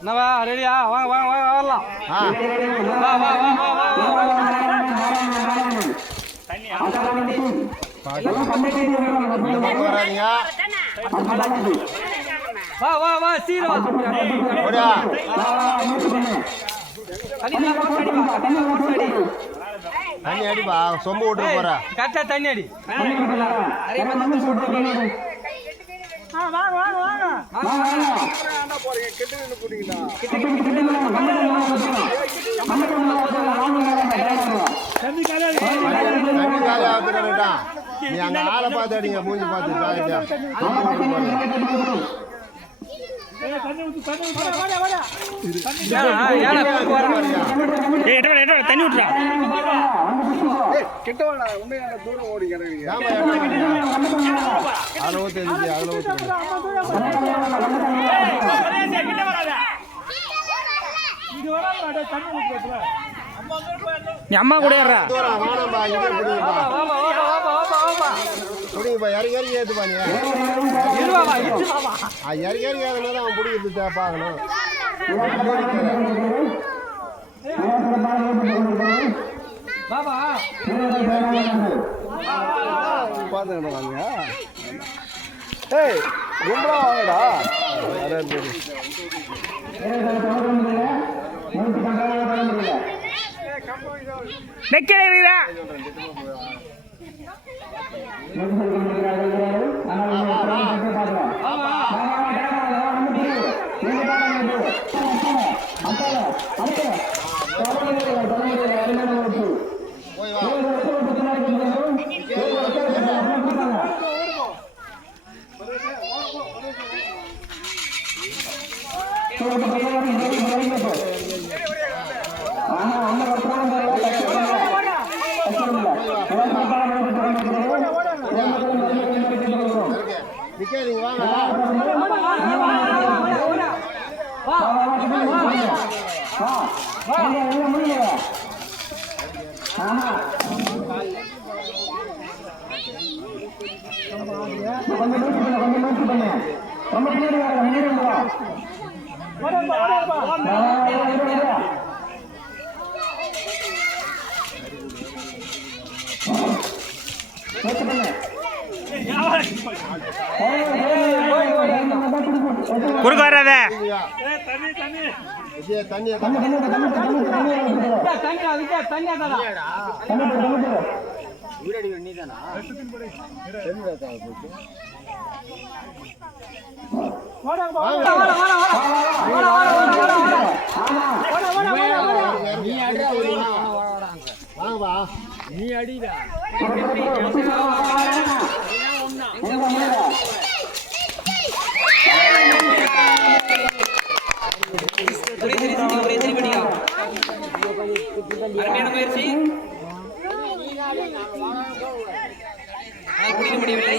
என்னவா ரெடியா? வாங்க வாங்க வாங்க வரலாம். வா வா வா வா வா வா வா வா சீரா தண்ணி அடிப்பா, சொம்பு விட்டு போற கரெக்டா தண்ணி அடி. நீ அங்க ஆளை பார்த்து அடிங்க, மூஞ்சி பார்த்து தண்ணி விட்டுறா. தூரம் ஓடி அதில் ஊற்றி அதில் ஊற்றி அம்மா கூட பிடிங்கப்பா, இறங்கி இறங்கி ஏற்றுப்பா. நீ இறங்கி இறங்கி ஏதுனா அவன் பிடிக்கிறது பார்க்கணும். பார்த்துக்கணும் வாங்க. ஏய் கும்பலா வாங்கடா. வெக்கிறீரா நிக்காதீங்க வாங்க. குறுக்க வராத. நீ அடிடா. அருமையான முயற்சி. குடிக்க முடியவில்லை.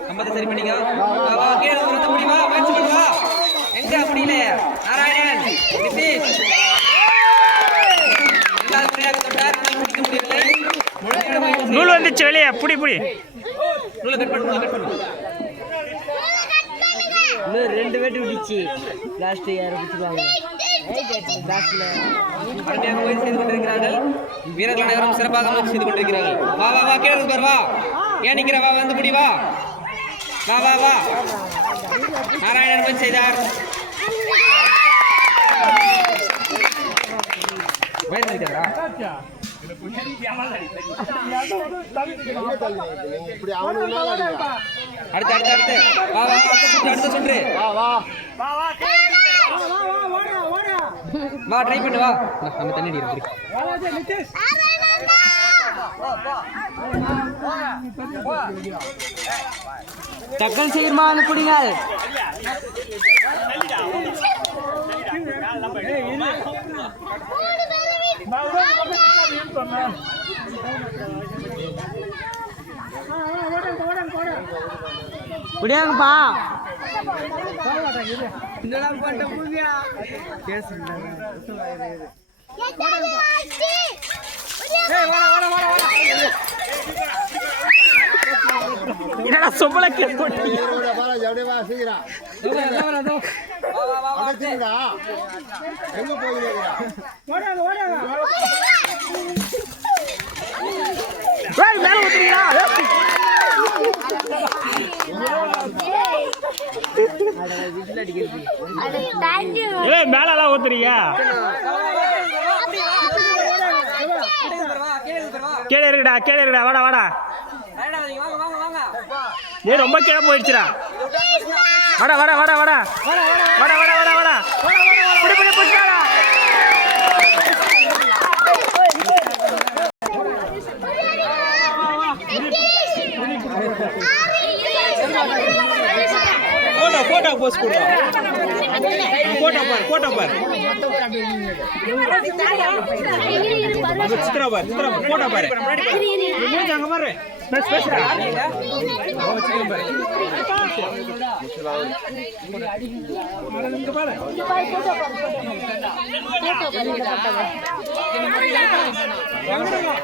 கம்பத்தை சரி பண்ணிக்க. முடியுமா? முயற்சி பண்ணுவா. எங்க முடியல? நாராயணன், நிதிஷ் நூல் வந்துச்சு வெளியே. புடி புடி நூலை கட் பண்ணு. கட் பண்ணு. இன்னும் 2 வேட்டு விட்டுச்சு. லாஸ்ட் யாரை பிடிச்சிருவாங்க. அருமையாக முயற்சி செய்து கொண்டிருக்கிறார்கள் வீரர்கள். அனைவரும் சிறப்பாக முயற்சி செய்து கொண்டிருக்கிறார்கள். வா வா வா கேளு பார். வா ஏன் நிக்கிற? வா வந்து முடி. வா வா வா வா. நாராயணன் முயற்சி செய்தார். பயந்துட்டாரா? அடுத்து அடுத்து அடுத்து வா வா. அடுத்து சொல்றே. வா வா வா ட்ரை பண்ணு. வா நம்ம தண்ணி அடிக்கிறோம். டக்கல் செய்யுமா அந்த குடிங்கள். குடியாங்கப்பா. ஏய் என்னடா சொம்பல கேஸ் போட்டீங்க பாலாஜி அப்படியே வா சீக்கிரம் அப்படியே திரும்புடா. எங்க போகிறீங்க ஏய் மேல ஊத்துறீங்களா ஏய் மேல எல்லாம் ஊத்துறீங்க கீழே இருக்குடா வாடா வாடா ஏய் ரொம்ப கீழே போயிடுச்சுடா வாடா வாடா வாடா வாடா வாடா வாடா வாடா வாடா புடி புடி புடிடா போட்டோ போஸ்ட் கொடு போட்டோ பாரு சித்ரா பாரு போட்டோ பாரு மூஞ்சி அங்க பாரு பேசுடா சித்ரா பாரு இங்க பாரு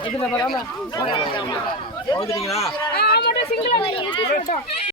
இதுல வராம ஓடுறீங்களா ஆ மட்டும் சிங்கிளா